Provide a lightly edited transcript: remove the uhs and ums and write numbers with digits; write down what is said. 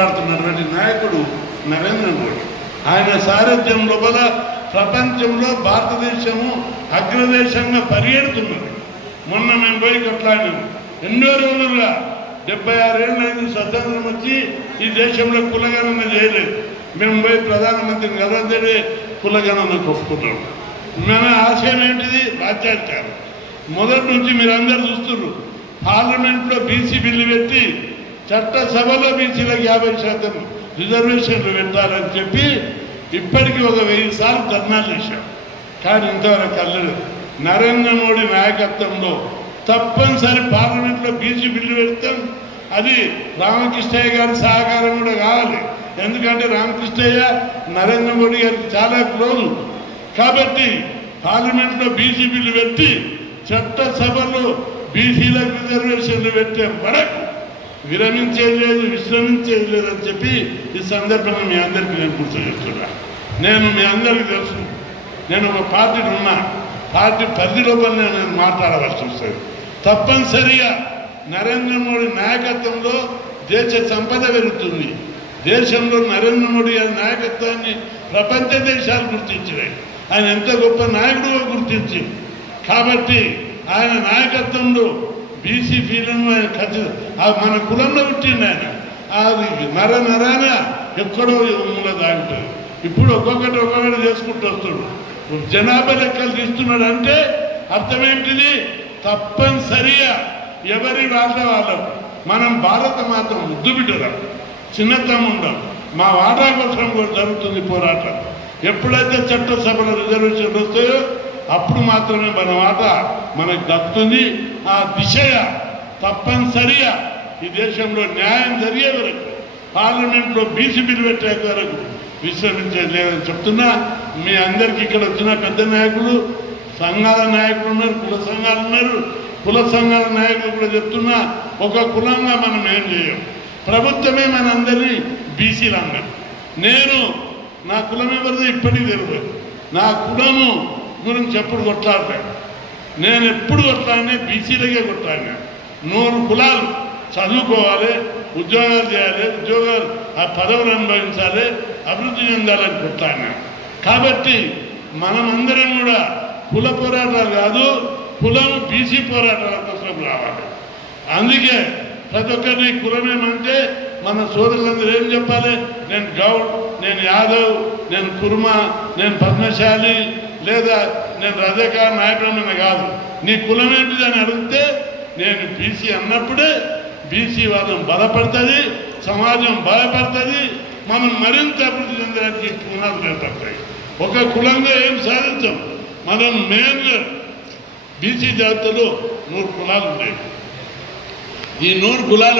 పోరాడుతున్నటువంటి నాయకుడు నరేంద్ర మోడీ. ఆయన సారథ్యం లోపల ప్రపంచంలో భారతదేశము అగ్రదేశంగా పరిగెడుతున్నది. మొన్న మేము పోయి కొట్లాడినాము. ఎన్నో రోజులుగా 76 ఏళ్ళు అయింది స్వతంత్రం వచ్చి ఈ దేశంలో కులగణన చేయలేదు. మేము పోయి ప్రధానమంత్రిని కలవద్దడే కులగణన ఒప్పుకున్నాం. మన ఆశయం ఏంటిది? రాజ్యాధికారం. మొదటి నుంచి మీరు అందరూ చూస్తున్నారు. పార్లమెంట్లో బీసీ బిల్లు పెట్టి చట్టసభలో బీసీలకు 50% రిజర్వేషన్లు పెట్టాలని చెప్పి ఇప్పటికీ 1000 సార్లు ధర్నాలు చేశాం. కానీ ఇంతవరకు కల్లలేదు. నరేంద్ర మోడీ నాయకత్వంలో తప్పనిసరి పార్లమెంట్లో బీసీ బిల్లు పెడతాం. అది రామకృష్ణయ్య గారి సహకారం కూడా కావాలి. ఎందుకంటే రామకృష్ణయ్య నరేంద్ర మోడీ గారికి చాలా క్లోజ్. కాబట్టి పార్లమెంట్లో బీసీ బిల్లు పెట్టి చట్టసభలో బీసీలకు రిజర్వేషన్లు పెట్టే వరకు విరమించేది లేదు, విశ్రమించేది లేదని చెప్పి ఈ సందర్భంగా మీ అందరికీ నేను గుర్తు చేస్తున్నా. నేను మీ అందరికీ తెలుసు, నేను ఒక పార్టీలో ఉన్నా. పార్టీ పరిధి లోపల నేను మాట్లాడవలసి వస్తుంది. తప్పనిసరిగా నరేంద్ర మోడీ నాయకత్వంలో దేశ సంపద పెరుగుతుంది. దేశంలో నరేంద్ర మోడీ గారి నాయకత్వాన్ని ప్రపంచ దేశాలు గుర్తించినాయి. ఆయన ఎంత గొప్ప నాయకుడుగా గుర్తించింది. కాబట్టి ఆయన నాయకత్వంలో బీసీ ఫీలను ఆయన ఖచ్చితంగా మన కులంలో పుట్టింది. ఆయన అది నరాన ఎక్కడో మూల దాగుతుంది. ఇప్పుడు ఒక్కొక్కటి చేసుకుంటూ వస్తున్నాడు. జనాభా లెక్కలు తీస్తున్నాడు అంటే అర్థమేంటిది? తప్పనిసరిగా ఎవరి వాళ్ళకు మనం భారత మాత ముద్దు బిడ్డరం, చిన్నతనం ఉండం. మా వాటా కోసం కూడా జరుగుతుంది పోరాటం. ఎప్పుడైతే చట్టసభలో రిజర్వేషన్లు వస్తాయో అప్పుడు మాత్రమే మన వాటా మనకు దక్కుతుంది. ఆ దిశగా తప్పనిసరిగా ఈ దేశంలో న్యాయం జరిగే వరకు, పార్లమెంట్లో బీసీ బిల్లు పెట్టే వరకు విశ్రమించేది లేదని చెప్తున్నా. మీ అందరికీ ఇక్కడ వచ్చిన పెద్ద నాయకులు, సంఘాల నాయకులు ఉన్నారు, కుల సంఘాలు ఉన్నారు. కుల సంఘాల నాయకులు కూడా చెప్తున్నా, ఒక కులంగా మనం ఏం చేయం. ప్రభుత్వమే మన అందరినీ బీసీలు అన్నారు. నేను నా కులం ఎవరిదో ఇప్పటికీ తెలియదు. నా కులము గురించి ఎప్పుడు కొట్లాడతాను. నేను ఎప్పుడు కొట్లాడినా బీసీలకే కొట్లాడినా. 100 కులాలు చదువుకోవాలి, ఉద్యోగాలు చేయాలి, ఆ పదవులు అనుభవించాలి, అభివృద్ధి చెందాలని కొట్లాడినా. కాబట్టి మనమందరం కూడా కుల పోరాటాలు కాదు, కులం బీసీ పోరాటాల కోసం రావాలి. అందుకే ప్రతి ఒక్కరిని కులమేమంటే మన సోదరులందరూ ఏం చెప్పాలి? నేను గౌడ్, నేను యాదవ్, నేను కుర్మ, నేను పద్మశాలి, లేదా నేను రజాకార్ నాయకుడమైన కాదు. నీ కులం ఏంటిది అని అడిగితే నేను బీసీ అన్నప్పుడే బీసీ వాదం బలపడుతుంది, సమాజం బలపడుతుంది, మనం మరింత అభివృద్ధి చెందడానికి పునాదులు ఏర్పడతాయి. ఒక కులంగా ఏం సాధించాం మనం. మెయిన్గా బీసీ జాబితాలో 100 కులాలు ఉన్నాయి. ఈ 100 కులాలు